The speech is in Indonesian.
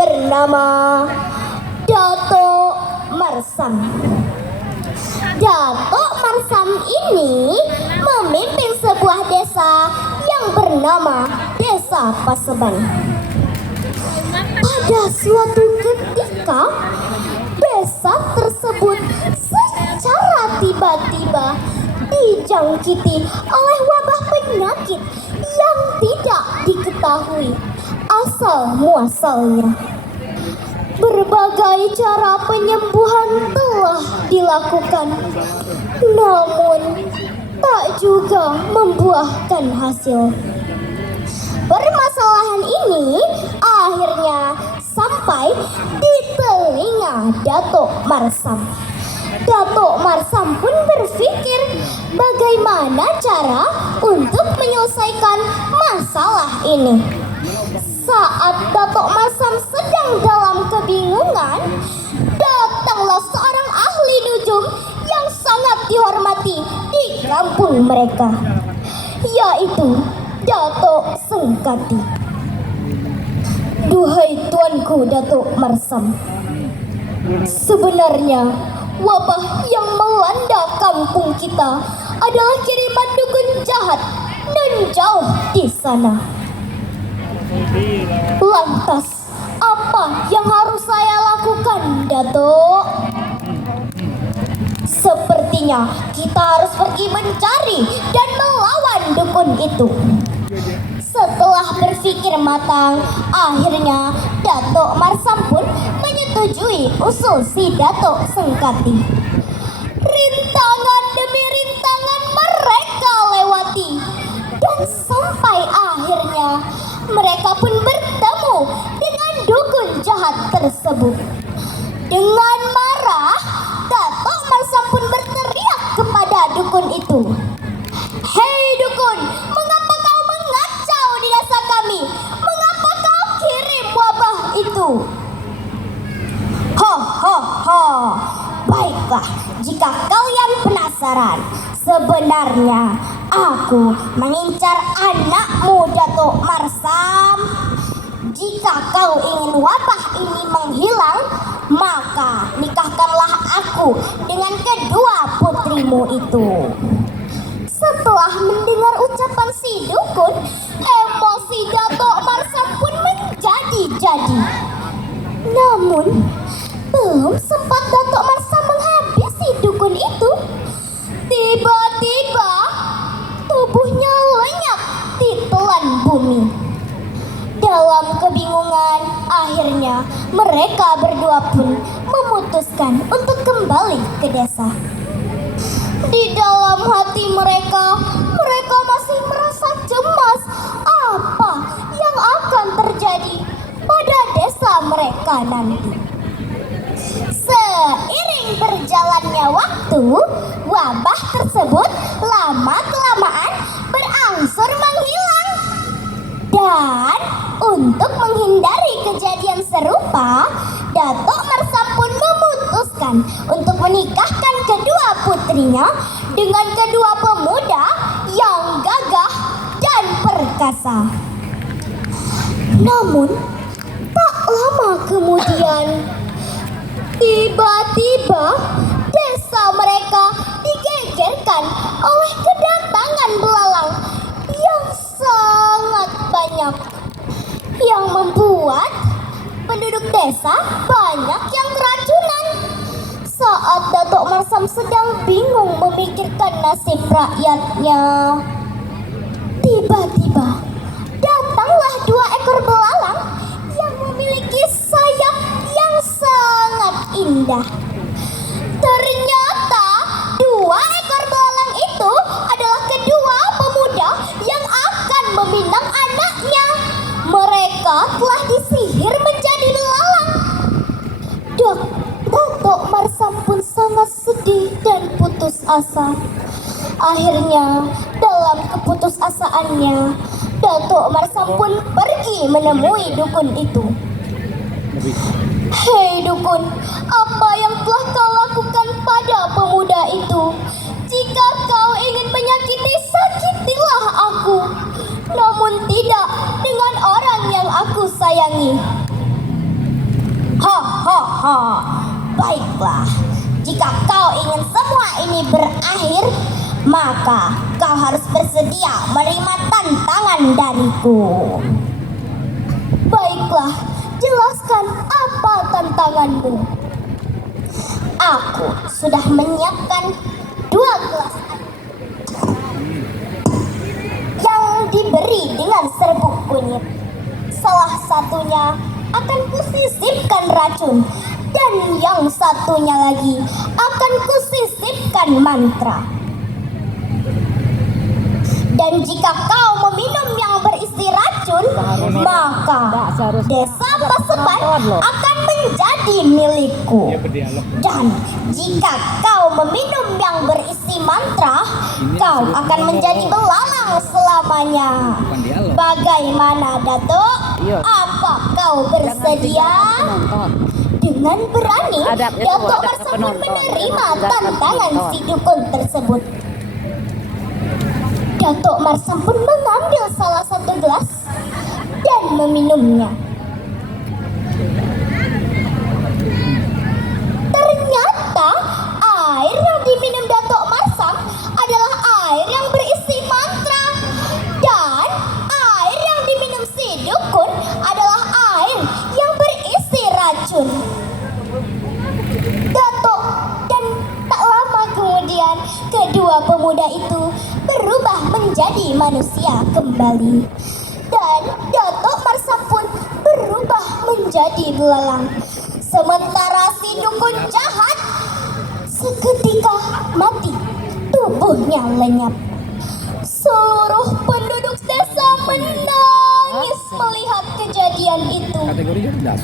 bernama Datuk Marsam. Datuk Marsam ini memimpin sebuah desa yang bernama Desa Paseban. Pada suatu ketika, desa tersebut secara tiba-tiba dijangkiti oleh wabah penyakit yang tidak diketahui asal muasalnya. Berbagai cara penyembuhan telah dilakukan, namun tak juga membuahkan hasil. Permasalahan ini akhirnya sampai di telinga Datuk Marsam. Datuk Marsam pun berpikir bagaimana cara untuk menyelesaikan masalah ini. Saat Datuk Marsam sedang dalam kebingungan, datanglah seorang ahli nujum yang sangat dihormati di kampung mereka, yaitu Datuk Sengkati. Duhai tuanku Datuk Marsam, sebenarnya wabah yang melanda kampung kita adalah kiriman dukun jahat dan jauh di sana. Lantas, apa yang harus saya lakukan, Datuk? Sepertinya kita harus pergi mencari dan melawan dukun itu. Setelah berpikir matang, akhirnya Datuk Marsam pun menyetujui usul si Datuk Sengkati. Rintangan demi rintangan mereka lewati, dan sampai akhirnya mereka pun bertemu dengan dukun jahat tersebut. Dengan marah, Datuk Marsam pun berteriak kepada dukun itu. Hei dukun, mengapa kau mengacau di desa kami? Mengapa kau kirim wabah itu? Ho ho ho. Baiklah, jika kalian penasaran, sebenarnya aku mengincar anakmu, Datuk Marsam. Jika kau ingin wabah ini menghilang, maka nikahkanlah aku dengan kedua putrimu itu. Setelah mendengar ucapan si dukun, emosi Datuk Marsam pun menjadi-jadi. Namun, belum sempat Datuk Marsam menghabisi dukun itu, tiba-tiba tubuhnya lenyap ditelan bumi. Dalam kebingungan, akhirnya mereka berdua pun memutuskan untuk kembali ke desa. Di dalam hati mereka masih merasa cemas apa yang akan terjadi pada desa mereka nanti. Seiring berjalannya waktu, wabah tersebut lama-kelamaan berangsur menghilang. Dan untuk menghindari kejadian serupa, Datuk Marsam pun memutuskan untuk menikahkan kedua putrinya dengan kedua pemuda yang gagah dan perkasa. Namun, tak lama kemudian, tiba-tiba desa mereka digegerkan oleh kedatangan belalang yang sangat banyak, yang membuat penduduk desa banyak yang keracunan. Saat Datuk Marsam sedang bingung memikirkan nasib rakyatnya, tiba-tiba datanglah 2 ekor belalang yang memiliki sayap yang sangat indah. Ternyata 2 ekor belalang itu adalah kedua pemuda yang akan meminang anaknya. Mereka telah disihir menjadi belalang. Datuk Marsam pun sangat sedih dan putus asa. Akhirnya, dalam keputusasaannya, Datuk Marsam pun pergi menemui dukun itu. Hei dukun, apa yang telah kau lakukan pada pemuda itu? Jika kau ingin menyakiti, sakitilah aku, namun tidak dengan orang yang aku sayangi. Baiklah, jika kau ingin semua ini berakhir, maka kau harus bersedia menerima tantangan dariku. Baiklah, jelaskan apa tantanganmu. Aku sudah menyiapkan 2 gelas yang diberi dengan serbuk kunyit. Salah satunya akan kusisipkan racun, dan yang satunya lagi akan kusisipkan mantra. Dan jika kau meminum yang berisi racun, maka desa Paseban akan menjadi milikku. Dan jika kau meminum yang berisi mantra, kau akan menjadi belalang selamanya. Bagaimana, Datuk? Apa kau bersedia? Dengan berani, Datuk Marsapun menerima tantangan si dukun tersebut. Datuk Marsam pun mengambil salah satu gelas dan meminumnya. Ternyata air yang diminum Datuk Marsam adalah air yang berisi mantra, dan air yang diminum si dukun adalah air yang berisi racun. Datuk, dan tak lama kemudian kedua pemuda itu berubah menjadi manusia kembali, dan Datuk Marsam pun berubah menjadi belalang. Sementara si dukun jahat seketika mati, tubuhnya lenyap. Seluruh penduduk desa menangis melihat kejadian itu. Kategorinya das.